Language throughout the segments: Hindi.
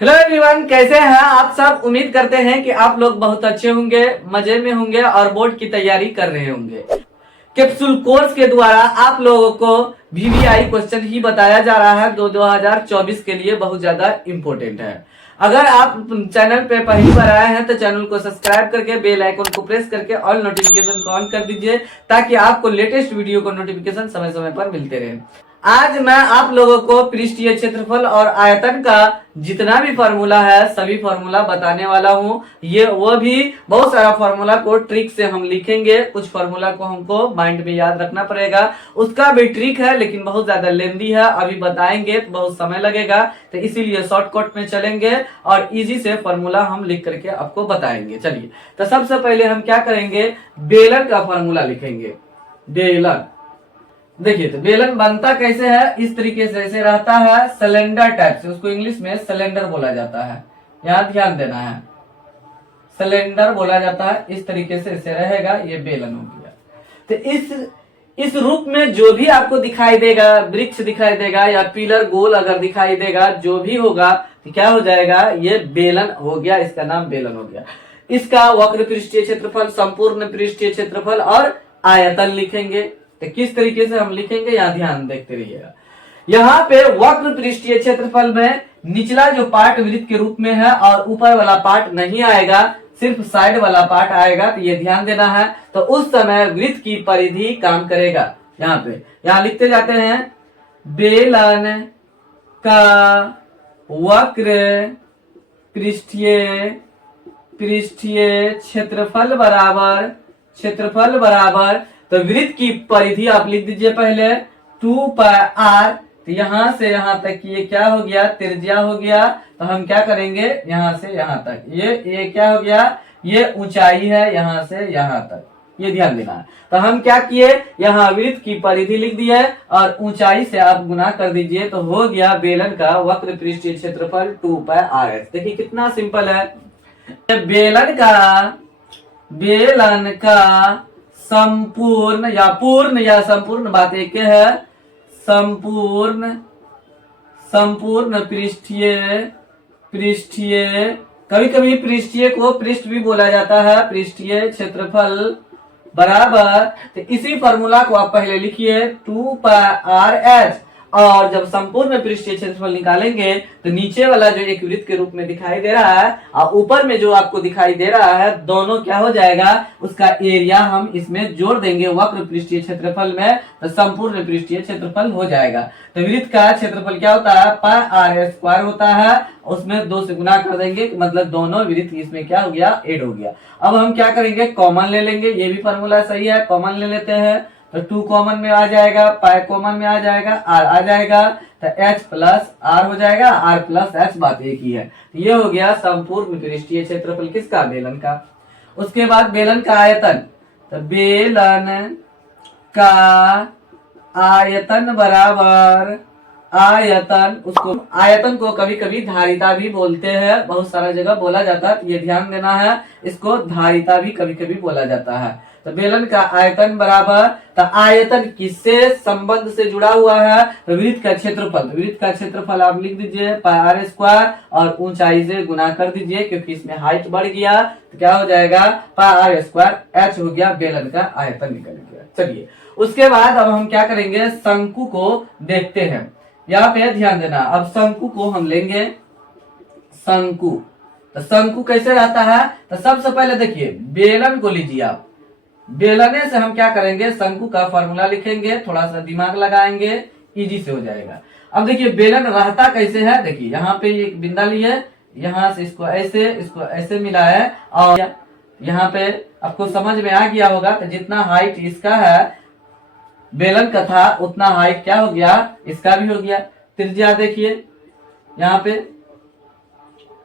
हेलो एवरीवन, कैसे हैं आप सब। उम्मीद करते हैं कि आप लोग बहुत अच्छे होंगे, मजे में होंगे और बोर्ड की तैयारी कर रहे होंगे। कैप्सूल कोर्स के द्वारा आप लोगों को वीवीआई क्वेश्चन ही बताया जा रहा है जो 2024 के लिए बहुत ज्यादा इम्पोर्टेंट है। अगर आप चैनल पे पहली बार आए हैं तो चैनल को सब्सक्राइब करके बेल आइकन को प्रेस करके ऑल नोटिफिकेशन को ऑन कर दीजिए ताकि आपको लेटेस्ट वीडियो को नोटिफिकेशन समय समय पर मिलते रहे। आज मैं आप लोगों को पृष्ठीय क्षेत्रफल और आयतन का जितना भी फॉर्मूला है सभी फॉर्मूला बताने वाला हूँ। ये वो भी बहुत सारा फॉर्मूला को ट्रिक से हम लिखेंगे। कुछ फॉर्मूला को हमको माइंड में याद रखना पड़ेगा, उसका भी ट्रिक है लेकिन बहुत ज्यादा लेंदी है। अभी बताएंगे तो बहुत समय लगेगा, तो इसीलिए शॉर्टकट में चलेंगे और इजी से फॉर्मूला हम लिख करके आपको बताएंगे। चलिए, तो सबसे पहले हम क्या करेंगे, बेलन का फॉर्मूला लिखेंगे। बेलन, देखिए तो बेलन बनता कैसे है, इस तरीके से ऐसे रहता है सिलेंडर टाइप से, उसको इंग्लिश में सिलेंडर बोला जाता है। यहाँ ध्यान देना है, सिलेंडर बोला जाता है। इस तरीके से ऐसे रहेगा, ये बेलन हो गया। तो इस रूप में जो भी आपको दिखाई देगा, वृक्ष दिखाई देगा या पिलर गोल अगर दिखाई देगा, जो भी होगा तो क्या हो जाएगा, ये बेलन हो गया। इसका नाम बेलन हो गया। इसका वक्र पृष्ठीय क्षेत्रफल, संपूर्ण पृष्ठीय क्षेत्रफल और आयतन लिखेंगे। तो किस तरीके से हम लिखेंगे, यहाँ ध्यान देखते रहिएगा। यहाँ पे वक्र पृष्ठीय क्षेत्रफल में निचला जो पार्ट वृत्त के रूप में है और ऊपर वाला पार्ट नहीं आएगा, सिर्फ साइड वाला पार्ट आएगा, तो ये ध्यान देना है। तो उस समय वृत्त की परिधि काम करेगा। यहाँ लिखते जाते हैं, बेलन का वक्र पृष्ठीय क्षेत्रफल बराबर तो वृत्त की परिधि आप लिख दीजिए पहले 2 पाई r। तो यहाँ से यहाँ तक ये क्या हो गया, त्रिज्या हो गया। तो हम क्या करेंगे, यहाँ से यहाँ तक ये क्या हो गया, ये ऊंचाई है यहाँ से यहाँ तक, ये ध्यान देना है। तो हम क्या किए, यहाँ वृत्त की परिधि लिख दिए और ऊंचाई से आप गुना कर दीजिए, तो हो गया बेलन का वक्र पृष्ठीय क्षेत्रफल 2 पाई r। देखिए कितना सिंपल है। बेलन का संपूर्ण या पूर्ण या संपूर्ण बात एक है, संपूर्ण पृष्ठीय कभी कभी पृष्ठीय को पृष्ठ भी बोला जाता है, पृष्ठीय क्षेत्रफल बराबर। तो इसी फॉर्मूला को आप पहले लिखिए 2 पाई r h, और जब संपूर्ण पृष्ठीय क्षेत्रफल निकालेंगे तो नीचे वाला जो एक वृत्त के रूप में दिखाई दे रहा है और ऊपर में जो आपको दिखाई दे रहा है, दोनों क्या हो जाएगा, उसका एरिया हम इसमें जोड़ देंगे वक्र पृष्ठीय क्षेत्रफल में, तो संपूर्ण पृष्ठीय क्षेत्रफल हो जाएगा। तो वृत्त का क्षेत्रफल क्या होता है, पाई r स्क्वायर होता है, उसमें 2 से गुना कर देंगे, मतलब दोनों वृत्त इसमें क्या हो गया, ऐड हो गया। अब हम क्या करेंगे, कॉमन ले लेंगे। ये भी फॉर्मूला सही है, कॉमन ले लेते हैं। तो 2 कॉमन में आ जाएगा, पाई कॉमन में आ जाएगा, r आ जाएगा, तो h प्लस r हो जाएगा, r प्लस h बात एक ही है। ये हो गया संपूर्ण पृष्ठीय क्षेत्रफल किसका, बेलन का। उसके बाद बेलन का आयतन, तो बेलन का आयतन बराबर आयतन को कभी कभी धारिता भी बोलते हैं, बहुत सारा जगह बोला जाता है, ये ध्यान देना है। इसको धारिता भी कभी कभी बोला जाता है। तो बेलन का आयतन बराबर, तो आयतन किससे संबंध से जुड़ा हुआ है, वृत्त का क्षेत्रफल। वृत्त का क्षेत्रफल आप लिख दीजिए पाई r स्क्वायर और ऊंचाई से गुना कर दीजिए, क्योंकि इसमें हाइट बढ़ गया तो क्या हो जाएगा, पाई r स्क्वायर h हो गया, बेलन का आयतन निकल गया। चलिए, उसके बाद अब हम क्या करेंगे, शंकु को देखते हैं। यहाँ पे ध्यान देना, अब शंकु को हम लेंगे। शंकु, तो शंकु कैसे रहता है, तो सबसे पहले देखिए बेलन को लीजिए आप। बेलने से हम क्या करेंगे, शंकु का फॉर्मूला लिखेंगे, थोड़ा सा दिमाग लगाएंगे, इजी से हो जाएगा। अब देखिए बेलन रहता कैसे है, देखिए यहाँ पे एक बिंदा लिए, यहाँ से इसको ऐसे मिला है और यहाँ पे आपको समझ में आ गया होगा। तो जितना हाइट इसका है बेलन का था, उतना हाइट क्या हो गया, इसका भी हो गया। त्रिज्या देखिए यहाँ पे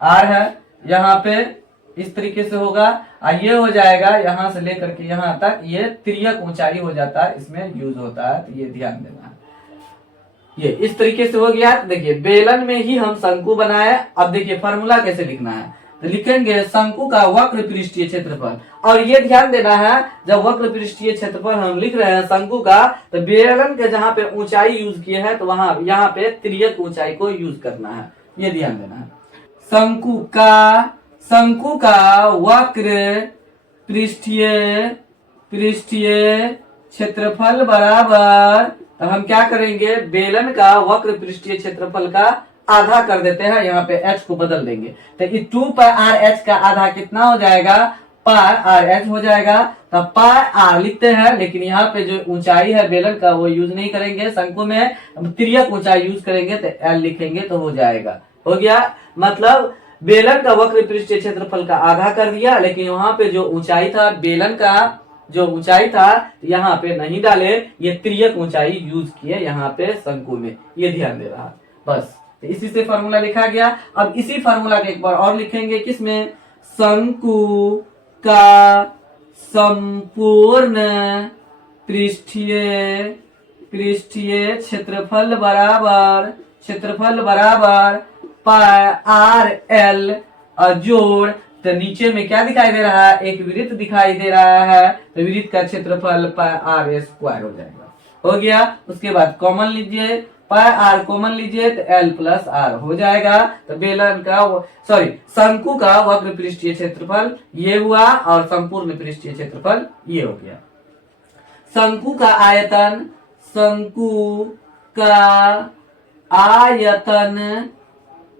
r है, यहाँ पे इस तरीके से होगा, ये हो जाएगा यहाँ से लेकर के यहाँ तक, ये तिर्यक ऊंचाई हो जाता है, इसमें यूज होता है, तो ये ध्यान देना है। ये इस तरीके से हो गया। देखिए बेलन में ही हम शंकु बनाए। अब देखिए फॉर्मूला कैसे लिखना है, तो लिखेंगे शंकु का वक्र पृष्ठीय क्षेत्रफल। और ये ध्यान देना है, जब वक्र पृष्ठीय क्षेत्रफल हम लिख रहे हैं शंकु का, तो बेलन के जहां पे ऊंचाई यूज किए हैं तो वहां यहाँ पे तिर्यक ऊंचाई को यूज करना है, ये ध्यान देना है। शंकु का वक्र पृष्ठीय क्षेत्रफल बराबर, अब हम क्या करेंगे, बेलन का वक्र पृष्ठीय क्षेत्रफल का आधा कर देते हैं, यहाँ पे h को बदल देंगे तो ये 2 पाई आर एच का आधा कितना हो जाएगा, पाई आर एच हो जाएगा। तो पाई आर लिखते हैं, लेकिन यहाँ पे जो ऊंचाई है बेलन का वो यूज नहीं करेंगे, शंकु में तिर्यक ऊंचाई यूज करेंगे तो एल लिखेंगे तो हो जाएगा। हो गया, मतलब बेलन का वक्र पृष्ठीय क्षेत्रफल का आधा कर दिया, लेकिन वहां पे जो ऊंचाई था बेलन का जो ऊंचाई था यहाँ पे नहीं डाले, ये तिर्यक ऊंचाई यूज किए यहाँ पे शंकु में, ये ध्यान दे रहा। बस तो इसी से फार्मूला लिखा गया। अब इसी फार्मूला को एक बार और लिखेंगे, किसमें, शंकु का संपूर्ण पृष्ठीय क्षेत्रफल बराबर पाई आर एल और जोड़, तो नीचे में क्या दिखाई दे रहा है, एक वृत्त दिखाई दे रहा है, तो वृत्त का क्षेत्रफल पाई आर स्क्वायर हो जाएगा। हो गया, उसके बाद कॉमन लीजिए, पाई आर कॉमन लीजिए तो एल प्लस आर हो जाएगा। तो बेलन का शंकु का वक्र पृष्ठीय क्षेत्रफल ये हुआ और संपूर्ण पृष्ठीय क्षेत्रफल ये हो गया। शंकु का आयतन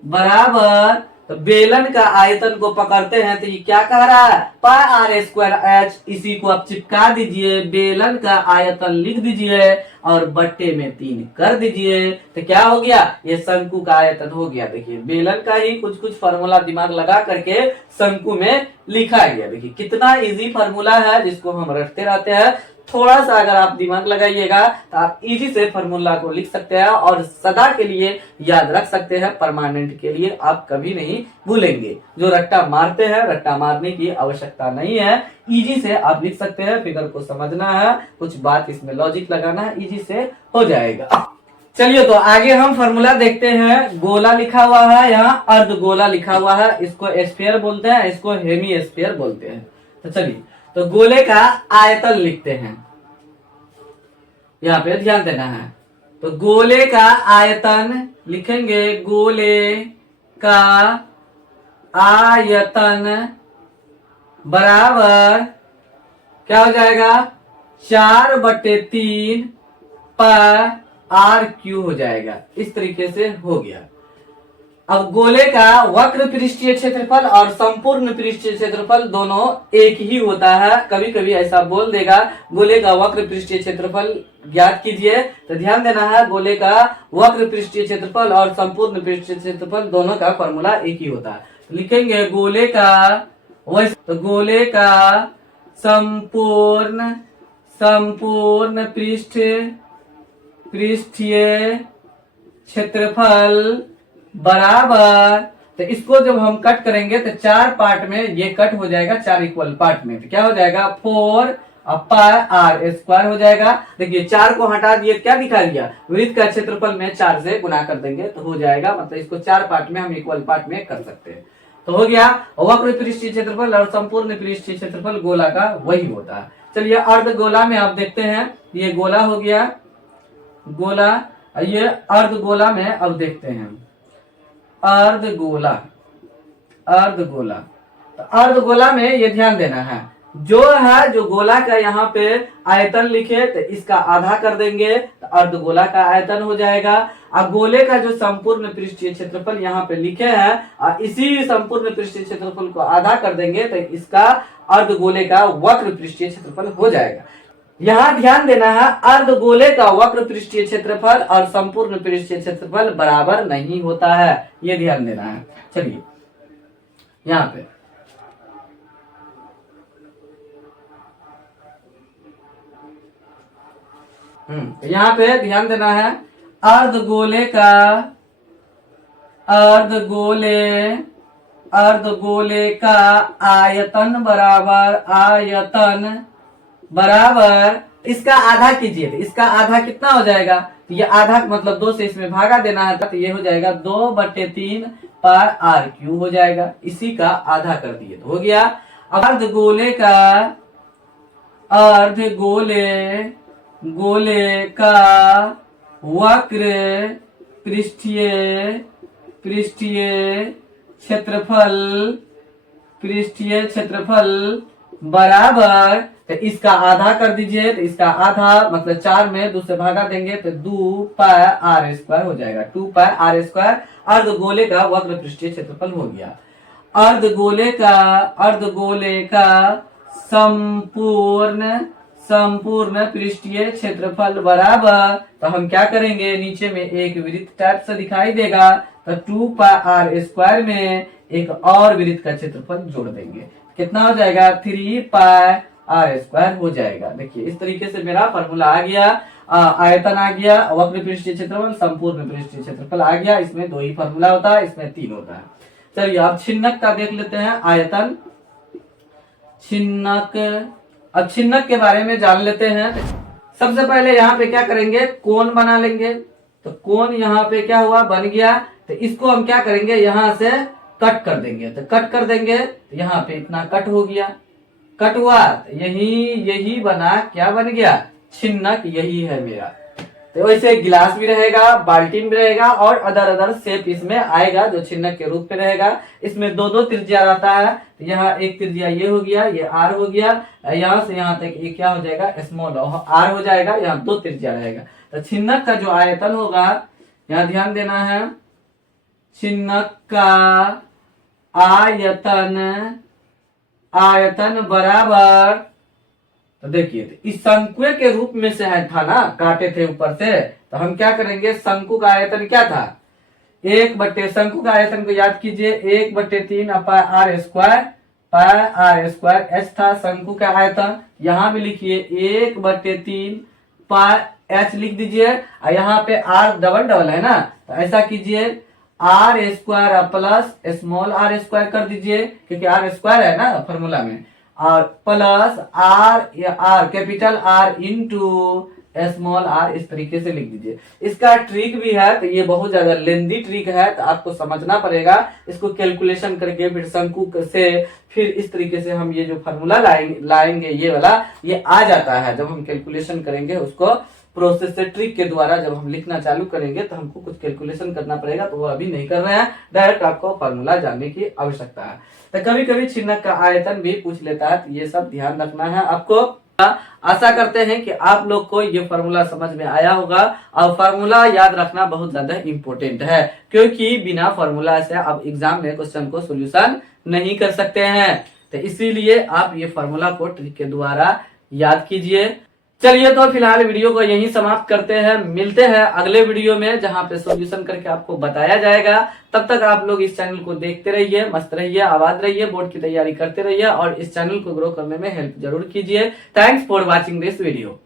बराबर, तो बेलन का आयतन को पकड़ते हैं तो ये क्या कह रहा है, पाई आर स्क्वायर एच, इसी को आप चिपका दीजिए, बेलन का आयतन लिख दीजिए और बट्टे में 3 कर दीजिए, तो क्या हो गया, ये शंकु का आयतन हो गया। देखिए बेलन का ही कुछ फार्मूला दिमाग लगा करके शंकु में लिखा गया। देखिए कितना इजी फार्मूला है जिसको हम रटते रहते हैं, थोड़ा सा अगर आप दिमाग लगाइएगा तो आप इजी से फार्मूला को लिख सकते हैं और सदा के लिए याद रख सकते हैं, परमानेंट के लिए आप कभी नहीं भूलेंगे। जो रट्टा मारते हैं, रट्टा मारने की आवश्यकता नहीं है, इजी से आप लिख सकते हैं। फिगर को समझना है, कुछ बात इसमें लॉजिक लगाना है, इजी से हो जाएगा। चलिए तो आगे हम फार्मूला देखते हैं। गोला लिखा हुआ है, यहाँ अर्ध गोला लिखा हुआ है, इसको स्फीयर बोलते हैं, इसको हेमी स्फीयर बोलते हैं। तो चलिए तो गोले का आयतन लिखते हैं, यहाँ पे ध्यान देना है। तो गोले का आयतन लिखेंगे, गोले का आयतन बराबर क्या हो जाएगा, 4/3 पाई आर क्यू हो जाएगा। इस तरीके से हो गया। अब गोले का वक्र पृष्ठीय क्षेत्रफल और संपूर्ण पृष्ठीय क्षेत्रफल दोनों एक ही होता है। कभी कभी ऐसा बोल देगा, गोले का वक्र पृष्ठीय क्षेत्रफल ज्ञात कीजिए, तो ध्यान देना है, गोले का वक्र पृष्ठीय क्षेत्रफल और संपूर्ण पृष्ठीय क्षेत्रफल दोनों का फॉर्मूला एक ही होता है। तो लिखेंगे गोले का संपूर्ण पृष्ठीय क्षेत्रफल बराबर, तो इसको जब हम कट करेंगे तो 4 पार्ट में ये कट हो जाएगा, 4 इक्वल पार्ट में, तो क्या हो जाएगा, 4 पाई आर स्क्वायर हो जाएगा। देखिए 4 को हटा दिए, क्या दिखा दिया, वृत्त का क्षेत्रफल में 4 से गुना कर देंगे तो हो जाएगा। मतलब इसको 4 पार्ट में हम इक्वल पार्ट में कर सकते हैं। तो हो गया वक्र पृष्ठीय क्षेत्रफल और संपूर्ण पृष्ठीय क्षेत्रफल गोला का वही होता है। चलिए अर्ध गोला में आप देखते हैं, ये गोला हो गया, गोला, ये अर्ध गोला में अब देखते हैं, अर्ध गोला। तो अर्ध गोला में ये ध्यान देना है, जो गोला का यहाँ पे आयतन लिखे तो इसका आधा कर देंगे तो अर्ध गोला का आयतन हो जाएगा। अब गोले का जो संपूर्ण पृष्ठीय क्षेत्रफल यहाँ पे लिखे हैं और इसी संपूर्ण पृष्ठीय क्षेत्रफल को आधा कर देंगे तो इसका अर्ध गोले का वक्र पृष्ठीय क्षेत्रफल हो जाएगा। यहाँ ध्यान देना है, अर्ध गोले का वक्र पृष्ठीय क्षेत्रफल और संपूर्ण पृष्ठीय क्षेत्रफल बराबर नहीं होता है, ये ध्यान देना है। चलिए यहाँ पे यहाँ पे ध्यान देना है, अर्ध गोले का आयतन बराबर इसका आधा कीजिए, तो इसका आधा कितना हो जाएगा, तो ये आधा मतलब 2 से इसमें भागा देना है तो ये हो जाएगा 2/3 पाई आर क्यू हो जाएगा। इसी का आधा कर दिए तो हो गया। अर्ध गोले का वक्र पृष्ठीय क्षेत्रफल, पृष्ठीय क्षेत्रफल बराबर, तो इसका आधा कर दीजिए, तो इसका आधा मतलब 4 में 2 से भागा देंगे तो 2 पाई आर स्क्वायर हो जाएगा। 2 पाई आर स्क्वायर अर्धगोले का वक्र पृष्ठीय क्षेत्रफल हो गया। अर्धगोले का संपूर्ण पृष्ठीय क्षेत्रफल बराबर, तो हम क्या करेंगे, नीचे में एक वृत्त टाइप से दिखाई देगा, तो 2 पाई आर स्क्वायर में एक और वृत्त का क्षेत्रफल जोड़ देंगे, कितना हो जाएगा, 3 पाई आर स्क्वायर हो जाएगा। देखिए इस तरीके से मेरा फॉर्मूला आ गया। आयतन आ गया, वक्र पृष्ठीय क्षेत्रफल, संपूर्ण पृष्ठीय क्षेत्रफल आ गया। इसमें 2 ही फॉर्मूला होता है, इसमें 3 होता है। चलिए अब छिन्नक का देख लेते हैं। आयतन, छिन्नक, अब छिन्नक के बारे में जान लेते हैं। सबसे पहले यहाँ पे क्या करेंगे, कोण बना लेंगे। तो कोण यहाँ पे क्या हुआ, बन गया। तो इसको हम क्या करेंगे, यहाँ से कट कर देंगे। तो कट कर देंगे तो यहाँ पे इतना कट हो गया, कट हुआ, तो यही बना, क्या बन गया, छिन्नक यही है मेरा। तो वैसे गिलास भी रहेगा, बाल्टी भी रहेगा और अदर शेप इसमें आएगा जो छिन्नक के रूप में रहेगा। इसमें 2 त्रिज्या रहता है। तो यहाँ एक त्रिज्या ये हो गया, ये आर हो गया, यहाँ से यहाँ तक ये क्या हो जाएगा, स्मॉल आर हो जाएगा। यहाँ 2 त्रिज्या रहेगा। तो छिन्नक का जो आयतन होगा, यहाँ ध्यान देना है, छिन्नक का आयतन बराबर, तो देखिए तो इस शंकु के रूप में से है था ना, काटे थे ऊपर से, तो हम क्या करेंगे, शंकु का आयतन क्या था, 1/, शंकु का आयतन को याद कीजिए, 1/3 पाई आर स्क्वायर एच था शंकु का आयतन। यहाँ भी लिखिए 1/3 पाई एच लिख दीजिए, और यहाँ पे आर डबल है ना, तो ऐसा कीजिए R square plus small R square कर दीजिए, क्योंकि आर स्क्वायर है ना फॉर्मूला में, और plus R capital R into small R, इस तरीके से लिख दीजिए। इसका ट्रिक भी है, तो ये बहुत ज्यादा लेंदी ट्रिक है, तो आपको समझना पड़ेगा। इसको कैलकुलेशन करके फिर शंकु से फिर इस तरीके से हम ये जो फॉर्मूला लाएंगे ये वाला, ये आ जाता है। जब हम कैलकुलेशन करेंगे उसको प्रोसेस से, ट्रिक के द्वारा जब हम लिखना चालू करेंगे तो हमको कुछ कैलकुलेशन करना पड़ेगा, तो वो अभी नहीं कर रहे हैं, डायरेक्ट आपको फॉर्मूला जानने की आवश्यकता है। तो कभी कभी छिन्नक का आयतन भी पूछ लेता है, तो ये सब ध्यान रखना है आपको। आशा करते हैं कि आप लोग को ये फॉर्मूला समझ में आया होगा, और फॉर्मूला याद रखना बहुत ज्यादा इंपॉर्टेंट है, क्योंकि बिना फॉर्मूला से आप एग्जाम में क्वेश्चन को सोल्यूशन नहीं कर सकते हैं। तो इसीलिए आप ये फॉर्मूला को ट्रिक के द्वारा याद कीजिए। चलिए तो फिलहाल वीडियो को यहीं समाप्त करते हैं, मिलते हैं अगले वीडियो में जहां पे सॉल्यूशन करके आपको बताया जाएगा। तब तक आप लोग इस चैनल को देखते रहिए, मस्त रहिए, आबाद रहिए, बोर्ड की तैयारी करते रहिए और इस चैनल को ग्रो करने में हेल्प जरूर कीजिए। Thanks for watching this video.